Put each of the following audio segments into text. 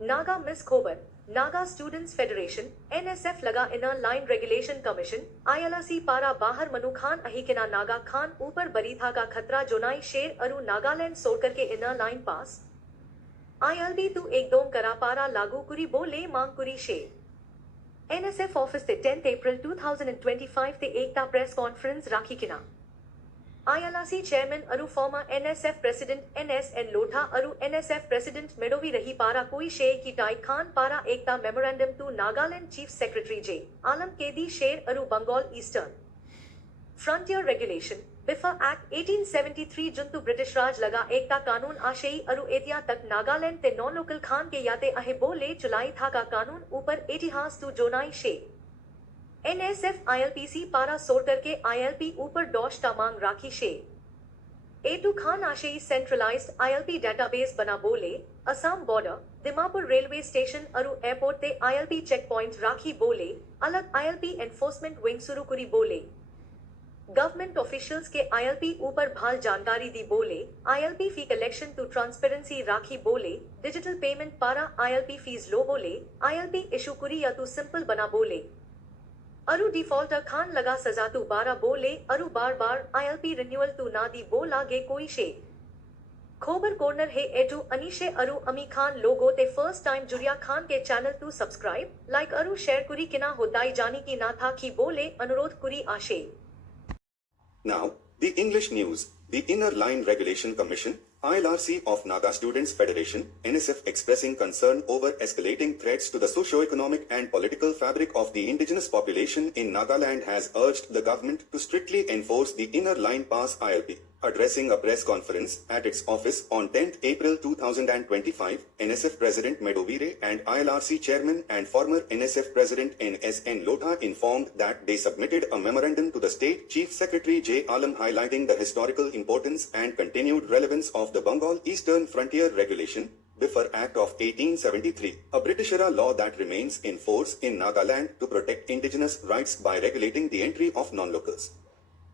Naga Miss Khobar, Naga Students Federation, NSF लगा inner line regulation commission, ILRC पारा बाहर मनु खान अहिकिना नागा खान ऊपर बरी था का खतरा जोनाई शेर अरु नागालैंड सोड़ करके इनर लाइन पास ILP तू एकदोम करा पारा लागू कुरी बोले मांग कुरी शेर NSF ऑफिस ते 10 अप्रैल 2025 ते एकता प्रेस कॉन्फ्रेंस राखी किना ILRC चेयरमैन अरु फॉर्मर NSF प्रेसिडेंट NSN लोठा अरु NSF प्रेसिडेंट मेडोवी रही पारा कोई शेर की टाई खान पारा एकता memorandum to Nagaland chief secretary J Alam केदी शेर अरु बंगाल ईस्टर्न फ्रंटियर रेगुलेशन बिफर एक्ट 1873 जुंतु ब्रिटिश राज लगा एकता कानून आशेई अरु एतिया तक नागालैंड ते नॉन लोकल खान के याते अहे बोले जुलाई था का कानून ऊपर इतिहास तू जोनाई शेर NSF ILPC पारा सोड़ करके ILP ऊपर डॉश ता मांग राखी शेर A2 खान आशेई सेंट्रलाइज्ड ILP डेटाबेस बना बोले Assam border Dimapur railway station अरु एयरपोर्ट ते ILP चेक पॉइंट राखी बोले अलग ILP एनफोर्समेंट विंग शुरू कुरी बोले गवर्नमेंट ऑफिशियल्स के ILP ऊपर भाल जानकारी दी बोले ILP fee collection to transparency राखी बोले डिजिटल पेमेंट पारा ILP फीस लो बोले ILP इशू कुरी या तू सिंपल बना बोले अरु डिफॉल्टर खान लगा सजा तू 12 बोले अरु बार बार ILP रिन्यूअल तू ना दी बोला गे कोई शे खोबर कॉर्नर है एटू अनीशे अरु अमी खान लोगो ते फर्स्ट टाइम जुड़िया खान के चैनल तू सब्सक्राइब लाइक अरु शेयर कुरी किना होदाई जानी की ना था की बोले अनुरोध कुरी आशे Now, the English news. The Inner Line Regulation Commission, ILRC of Naga Students Federation, NSF expressing concern over escalating threats to the socio-economic and political fabric of the indigenous population in Nagaland has urged the government to strictly enforce the Inner Line Pass ILP. Addressing a press conference at its office on 10 April 2025, NSF President Medovire and ILRC Chairman and former NSF President NSN Lotha informed that they submitted a memorandum to the State Chief Secretary J. Alam highlighting the historical importance and continued relevance of the Bengal Eastern Frontier Regulation, Bifur Act of 1873, a British-era law that remains in force in Nagaland to protect indigenous rights by regulating the entry of non-locals.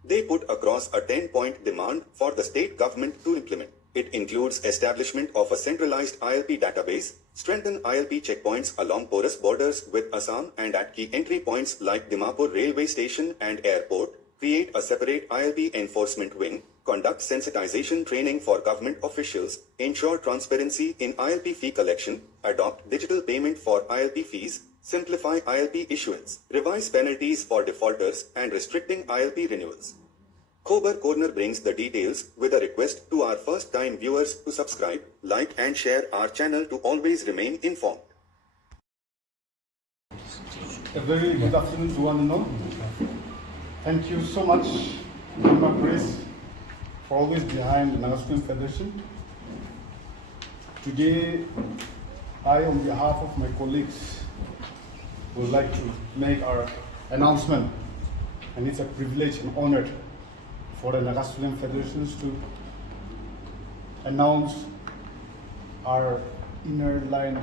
They put across a 10-point demand for the state government to implement. It includes establishment of a centralized ILP database, strengthen ILP checkpoints along porous borders with Assam and at key entry points like Dimapur railway station and airport, create a separate ILP enforcement wing, conduct sensitization training for government officials, ensure transparency in ILP fee collection, adopt digital payment for ILP fees, simplify ILP issuance, revise penalties for defaulters and restricting ILP renewals. Khobar Corner brings the details with a request to our first-time viewers to subscribe, like and share our channel to always remain informed. A very good afternoon to one and all. Thank you so much, Mama Grace, for always behind the Naga Students Federation. Today, I, on behalf of my colleagues, would like to make our announcement, and it's a privilege and honor for the Naga Student Federations to announce our Inner Line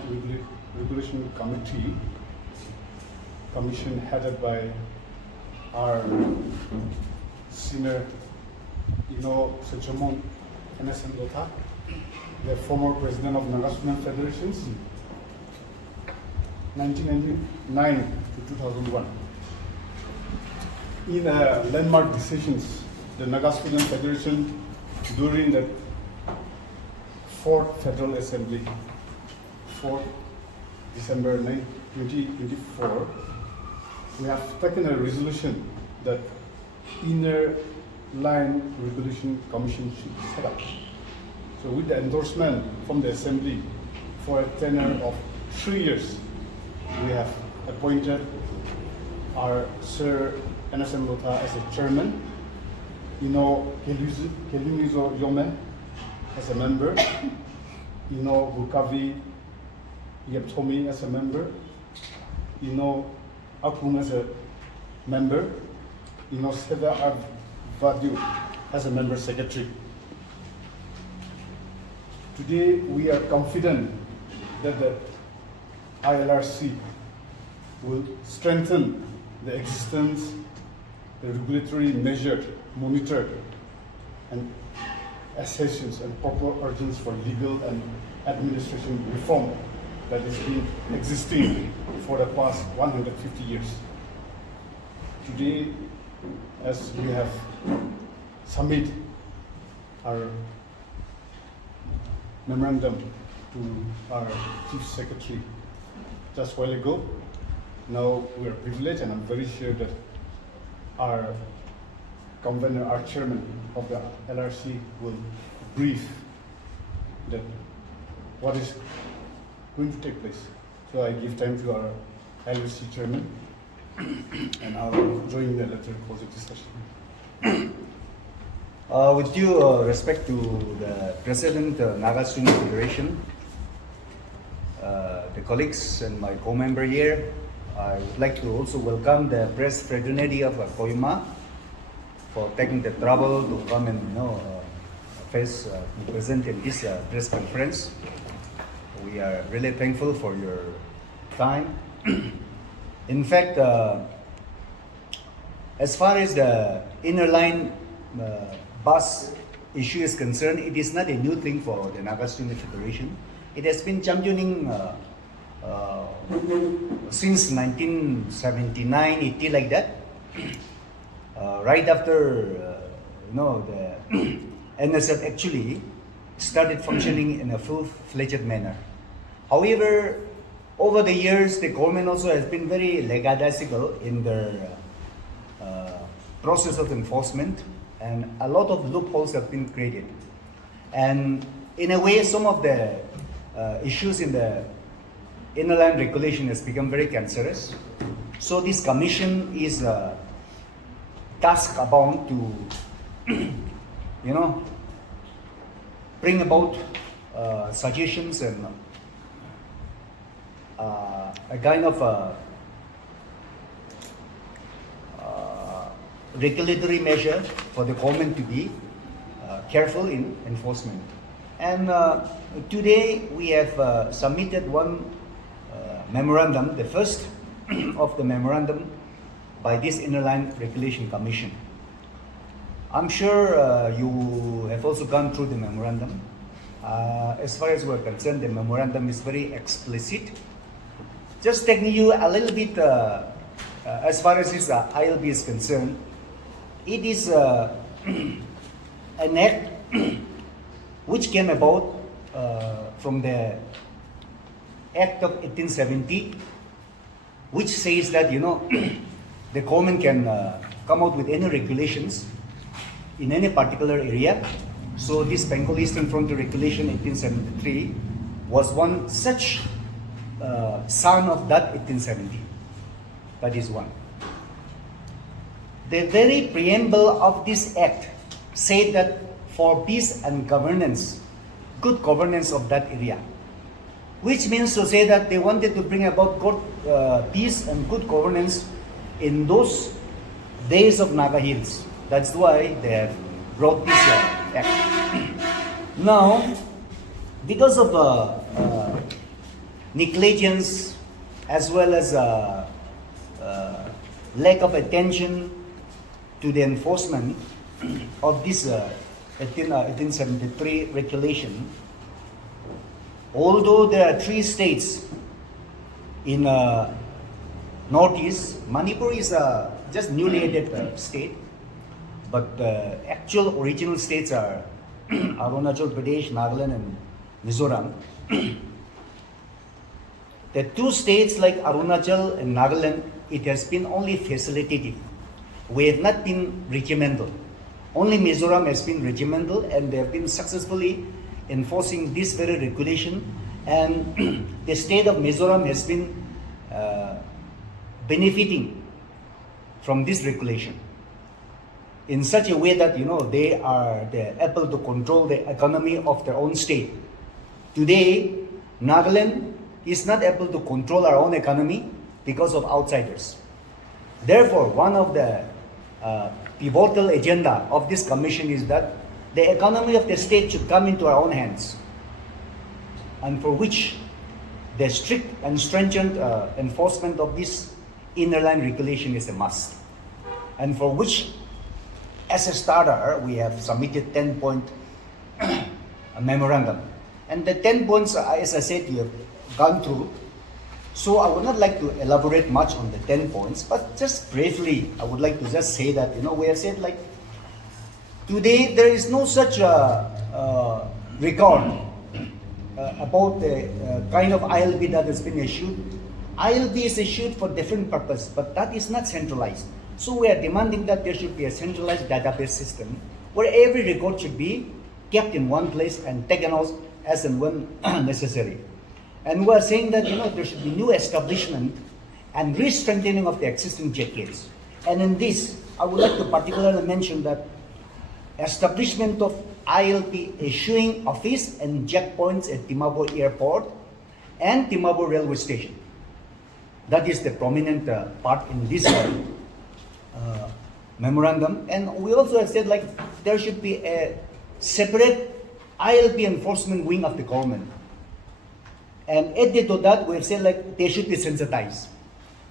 Regulation Commission headed by our senior, Sejamon NSN Lotha, the former president of Naga Student Federations, 1999 to 2001. In landmark decisions, the Naga Student Federation during the 4th Federal Assembly, 4th December 2024, we have taken a resolution that Inner Line Regulation Commission should be set up. So with the endorsement from the Assembly for a tenure of 3 years, we have appointed our Sir NSM Lotha as a chairman, Kelinizo Yome as a member, Bukavi Yeptomi as a member, Akung as a member, Seva Avadu as a member secretary. Today we are confident that the ILRC will strengthen the existence, the regulatory measured, monitored, and assessments and proper urgings for legal and administration reform that has been existing for the past 150 years. Today, as we have submitted our memorandum to our Chief Secretary just a while ago, now we are privileged, and I'm very sure that our convener, our chairman of the LRC will brief that what is going to take place. So I give time to our LRC chairman, and I'll join the later closing discussion. With due respect to the President Naga Student Federation, the colleagues and my co-member here, I would like to also welcome the press fraternity of Kohima for taking the trouble to come and be present in this press conference. We are really thankful for your time. In fact, as far as the inner line bus issue is concerned, it is not a new thing for the Naga Student Federation. It has been championing since 1979, 80, like that. Right after the NSF actually started functioning in a full-fledged manner. However, over the years, the government also has been very lackadaisical in their process of enforcement, and a lot of loopholes have been created. And in a way, some of the issues in the inner line regulation has become very cancerous. So this commission is tasked about to, bring about suggestions and a kind of regulatory measure for the government to be careful in enforcement. And today we have submitted one memorandum, the first of the memorandum by this Inner Line Regulation Commission. I'm sure you have also gone through the memorandum. As far as we're concerned, the memorandum is very explicit. Just taking you a little bit, as far as this ILP is concerned, it is an act which came about from the Act of 1870, which says that the government can come out with any regulations in any particular area. So this Bengal Eastern Frontier Regulation 1873 was one such son of that 1870. That is one. The very preamble of this act said that for peace and governance, good governance of that area, which means to say that they wanted to bring about good, peace and good governance in those days of Naga Hills. That's why they have brought this act. Now, because of negligence as well as lack of attention to the enforcement of this 1873 regulation, although there are 3 states in Northeast, Manipur is just newly added state, but the actual original states are Arunachal Pradesh, Nagaland, and Mizoram. The 2 states like Arunachal and Nagaland, it has been only facilitative. We have not been regimental. Only Mizoram has been regimental, and they have been successfully enforcing this very regulation. And the state of Mizoram has been benefiting from this regulation in such a way that they are able to control the economy of their own state. Today, Nagaland is not able to control our own economy because of outsiders. Therefore, one of the pivotal agenda of this commission is that the economy of the state should come into our own hands, and for which the strict and stringent enforcement of this inner line regulation is a must, and for which, as a starter, we have submitted 10-point memorandum. And the 10 points, as I said, you have gone through. So I would not like to elaborate much on the 10 points, but just briefly, I would like to just say that, we have said like, today there is no such record about the kind of ILP that has been issued. ILP is issued for different purpose, but that is not centralized. So we are demanding that there should be a centralized database system where every record should be kept in one place and taken out as and when necessary. And we are saying that there should be new establishment and re-strengthening of the existing checkgates. And in this, I would like to particularly mention that establishment of ILP issuing office and checkpoints at Timabo Airport and Timabo Railway Station. That is the prominent part in this memorandum. And we also have said like there should be a separate ILP enforcement wing of the government. And added to that, we have said like they should be sensitized.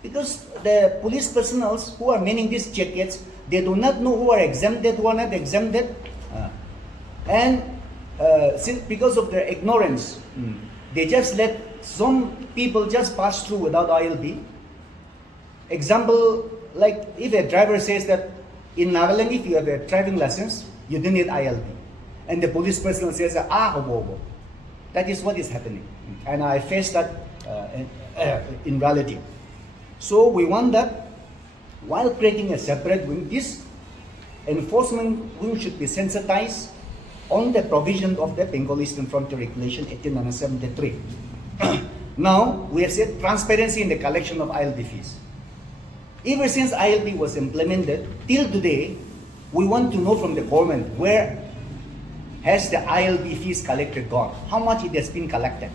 Because the police personnel who are manning these checkgates, they do not know who are exempted, who are not exempted. Because of their ignorance, they just let some people just pass through without ILP. Example, like if a driver says that in Nagaland, if you have a driving license, you don't need ILP. And the police personnel says, hobo. That is what is happening. And I face that in reality. So we want that while creating a separate wing, this enforcement wing should be sensitized on the provision of the Bengal Eastern Frontier Regulation 1873. Now, we have said transparency in the collection of ILP fees. Ever since ILP was implemented, till today, we want to know from the government where has the ILP fees collected gone, how much it has been collected.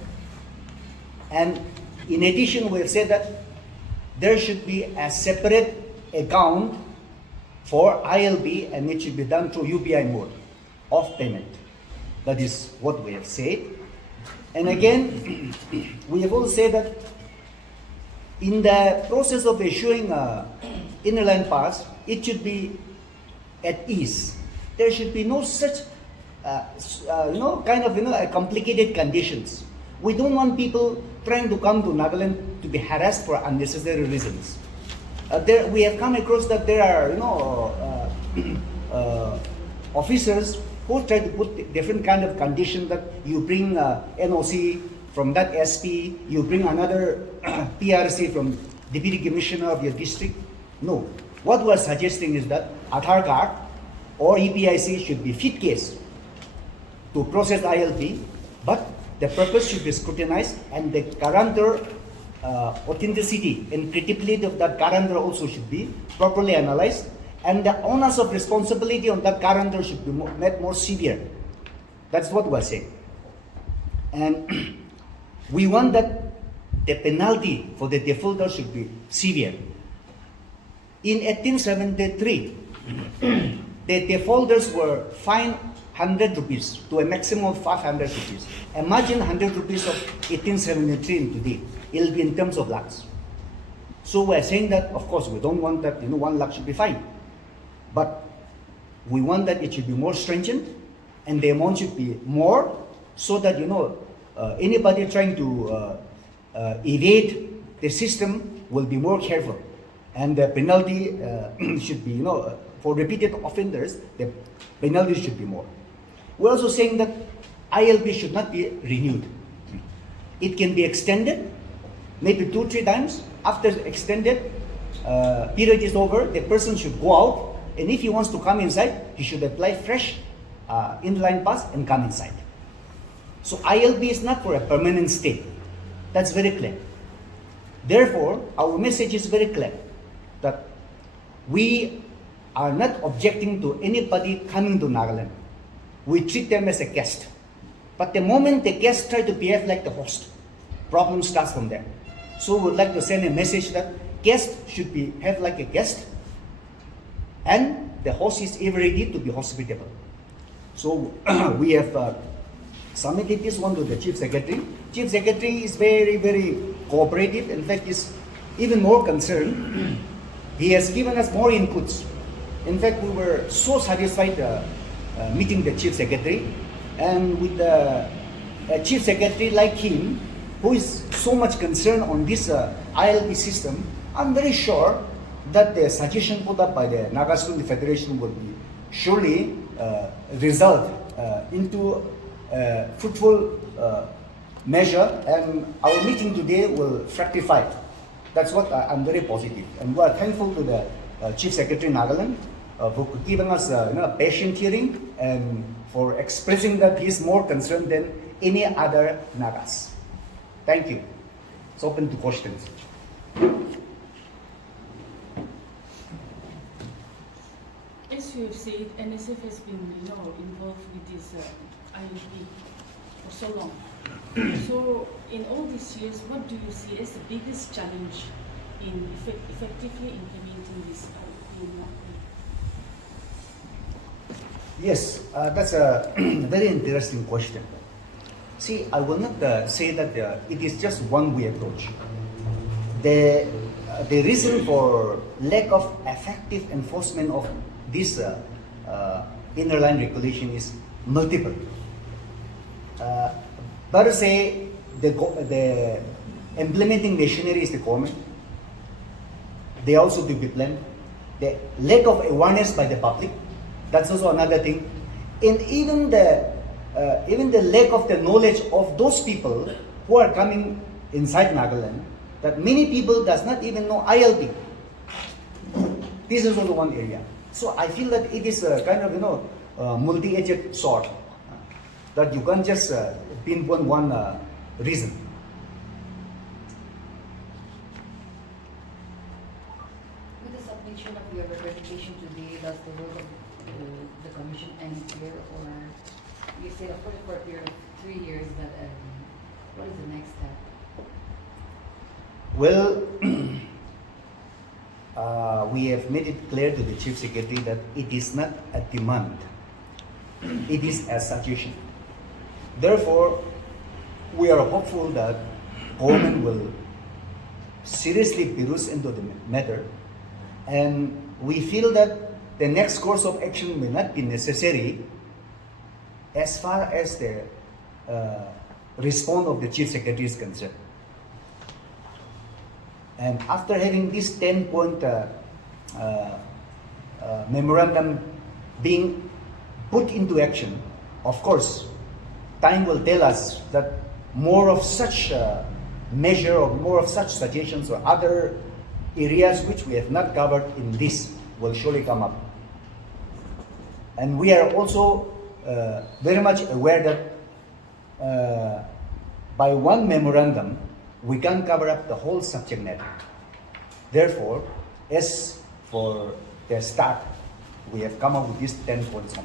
And in addition, we have said that there should be a separate account for ILP and it should be done through UPI mode of payment. That is what we have said. And again, we have also said that in the process of issuing inner line pass, it should be at ease. There should be no such complicated conditions. We don't want people trying to come to Nagaland to be harassed for unnecessary reasons. We have come across that there are officers who try to put different kind of condition that you bring NOC from that SP, you bring another PRC from Deputy Commissioner of your district. No. What we are suggesting is that Aadhaar card or EPIC should be fit case to process ILP, but the purpose should be scrutinized and the guarantor authenticity and credibility of that guarantor also should be properly analyzed, and the onus of responsibility on that guarantor should be made more severe. That's what we're saying. And we want that the penalty for the defaulter should be severe. In 1873, the defaulters were fined 100 rupees to a maximum of 500 rupees. Imagine 100 rupees of 1873 in today. It will be in terms of lakhs. So we're saying that, of course, we don't want that, 1 lakh should be fine. But we want that it should be more stringent and the amount should be more so that, anybody trying to evade the system will be more careful. And the penalty should be, for repeated offenders, the penalty should be more. We're also saying that ILP should not be renewed. It can be extended, maybe 2-3 times. After extended period is over, the person should go out, and if he wants to come inside, he should apply fresh inline pass and come inside. So ILP is not for a permanent stay. That's very clear. Therefore, our message is very clear that we are not objecting to anybody coming to Nagaland. We treat them as a guest. But the moment the guests try to behave like the host, problem starts from there. So we would like to send a message that guests should behave like a guest and the host is ever ready to be hospitable. So we have submitted this one to the Chief Secretary. Chief Secretary is very, very cooperative. In fact, is even more concerned. He has given us more inputs. In fact, we were so satisfied meeting the Chief Secretary, and with the Chief Secretary like him, who is so much concern on this ILP system, I'm very sure that the suggestion put up by the Naga Student Federation will be surely result into fruitful measure, and our meeting today will fructify. That's what I'm very positive, and we are thankful to the Chief Secretary Nagaland for giving us a patient hearing and for expressing that he is more concerned than any other Nagas. Thank you. It's open to questions. As you have said, NSF has been involved with this ILP for so long. So in all these years, what do you see as the biggest challenge in effectively implementing this ILP? Yes, that's a very interesting question. See, I will not say that it is just one way approach. The reason for lack of effective enforcement of this inner line regulation is multiple. But say the implementing machinery is the government. They also to be blamed. The lack of awareness by the public, that's also another thing. And even the lack of the knowledge of those people who are coming inside Nagaland, that many people does not even know ILP. This is also one area. So I feel that it is a kind of multi-edged sword, that you can't just pinpoint one reason. With the submission of your representation today, does the work of the commission end here, or you say, of course, for a period of 3 years, that what is the next step? Well, we have made it clear to the Chief Secretary that it is not a demand, it is a suggestion. Therefore, we are hopeful that government will seriously peruse into the matter, and we feel that the next course of action may not be necessary as far as the response of the Chief Secretary is concerned. And after having this 10-point memorandum being put into action, of course, time will tell us that more of such measure or more of such suggestions or other areas which we have not covered in this will surely come up. And we are also very much aware that by one memorandum, we can cover up the whole subject matter. Therefore, as for the start, we have come up with this 10 points.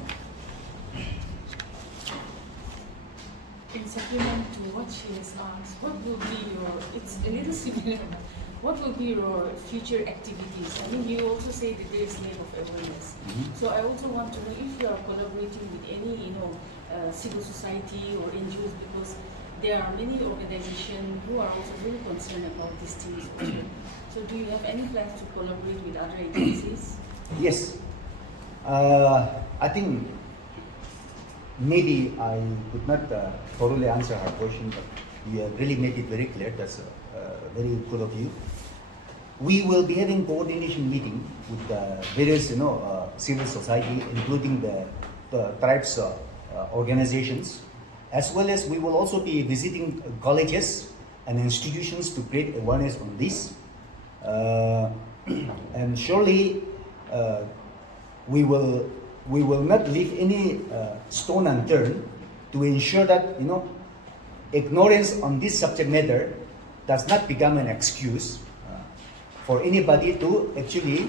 In supplement to what she has asked, what will be your, it's a little similar, what will be your future activities? I mean, you also say that there is lack of awareness. So I also want to know if you are collaborating with any, civil society or NGOs, because there are many organizations who are also very concerned about these things also. So do you have any plans to collaborate with other agencies? Yes. I think maybe I could not thoroughly answer her question, but you have really made it very clear. That's very good of you. We will be having coordination meeting with various, civil society, including the tribes organizations, as well as we will also be visiting colleges and institutions to create awareness on this. And surely we will not leave any stone unturned to ensure that ignorance on this subject matter does not become an excuse for anybody to actually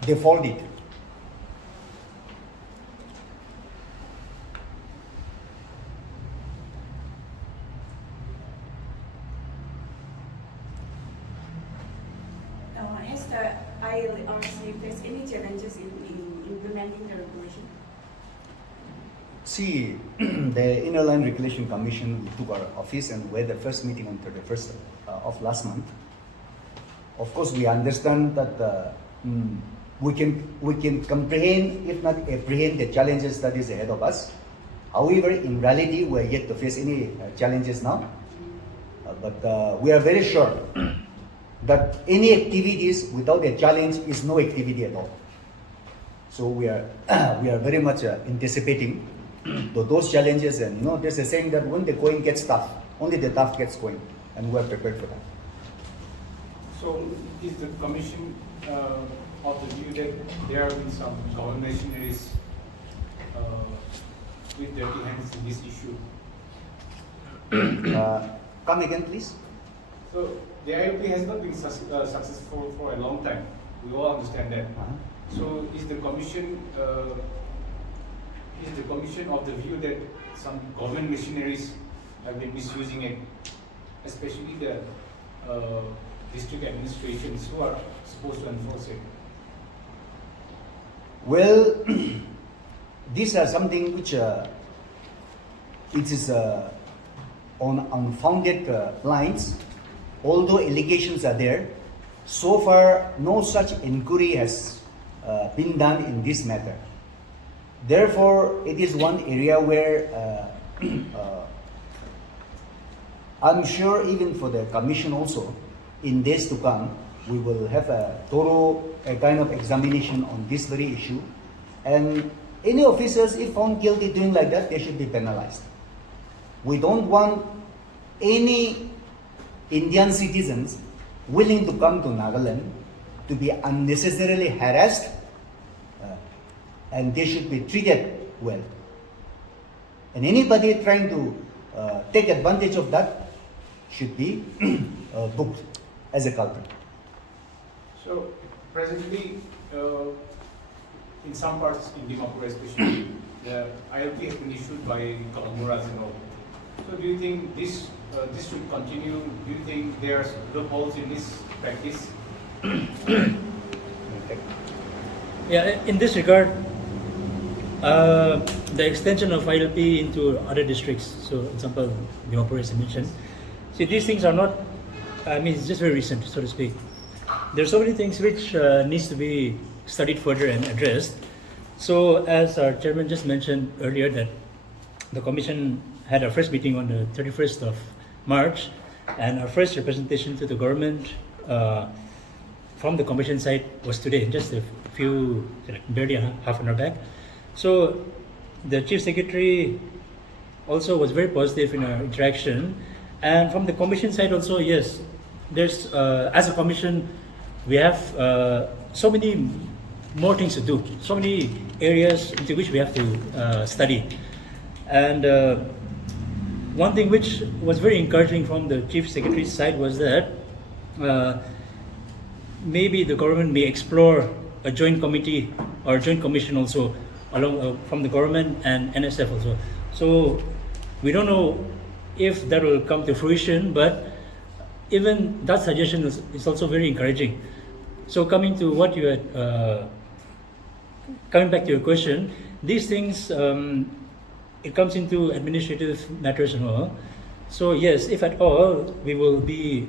default it. Has the ILRC faced any challenges in implementing the regulation? See, the Inner Line Regulation Commission took our office and we had the first meeting on 31st of last month. Of course, we understand that we can comprehend, if not apprehend, the challenges that is ahead of us. However, in reality, we are yet to face any challenges now. but we are very sure that any activities without a challenge is no activity at all. So we are we are very much anticipating those challenges, and there's a saying that when the going gets tough, only the tough gets going, and we are prepared for that. So is the commission of the view that there have been some government machineries with dirty hands in this issue? Come again, please. So the ILP has not been successful for a long time. We all understand that. So is the commission of the view that some government machineries have been misusing it, especially the district administrations who are supposed to enforce it? Well, these are something which it is on unfounded lines. Although allegations are there, so far no such inquiry has been done in this matter. Therefore, it is one area where I'm sure even for the commission also, in days to come, we will have a thorough kind of examination on this very issue. And any officers, if found guilty doing like that, they should be penalized. We don't want any Indian citizens willing to come to Nagaland to be unnecessarily harassed, and they should be treated well. And anybody trying to take advantage of that should be booked as a culprit. So presently, in some parts in Dimapur especially, the ILP has been issued by Kalamurats and all. So do you think this should continue? Do you think there are loopholes in this practice? Yeah, in this regard, the extension of ILP into other districts, so example, Dimapur as I mentioned, see, these things are not, it's just very recent, so to speak. There are so many things which needs to be studied further and addressed. So as our chairman just mentioned earlier, that the commission had our first meeting on the 31st of March, and our first representation to the government from the commission side was today, just a few, barely half an hour back. So the Chief Secretary also was very positive in our interaction, and from the commission side also, yes, there's, as a commission, we have so many more things to do, so many areas into which we have to study. And one thing which was very encouraging from the Chief Secretary's side was that maybe the government may explore a joint committee or a joint commission also along from the government and NSF also. So we don't know if that will come to fruition, but even that suggestion is also very encouraging. So coming to what you had, coming back to your question, these things, it comes into administrative matters and all. So yes, if at all, we will be,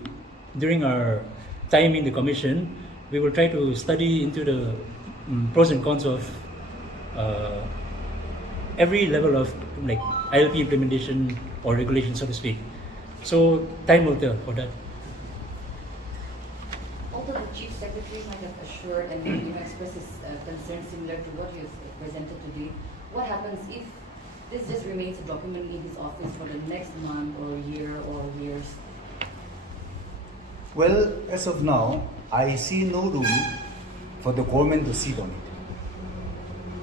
during our time in the commission, we will try to study into the pros and cons of every level of like ILP implementation or regulation, so to speak. So time will tell for that. Although the Chief Secretary might have assured and expressed his concern similar to what you have presented today, what happens if this just remains a document in his office for the next month or year or years? Well, as of now, I see no room for the government to sit on it.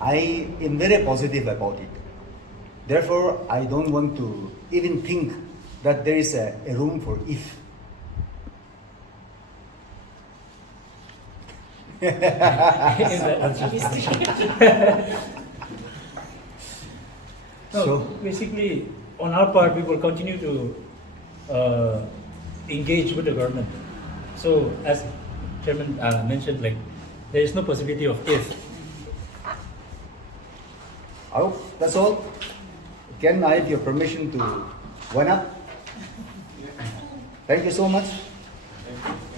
I am very positive about it. Therefore, I don't want to even think that there is a room for if. No, So basically, on our part, we will continue to engage with the government. So, as Chairman mentioned, like there is no possibility of if. oh, that's all. Can I have your permission to wind up? Thank you so much. Thank you.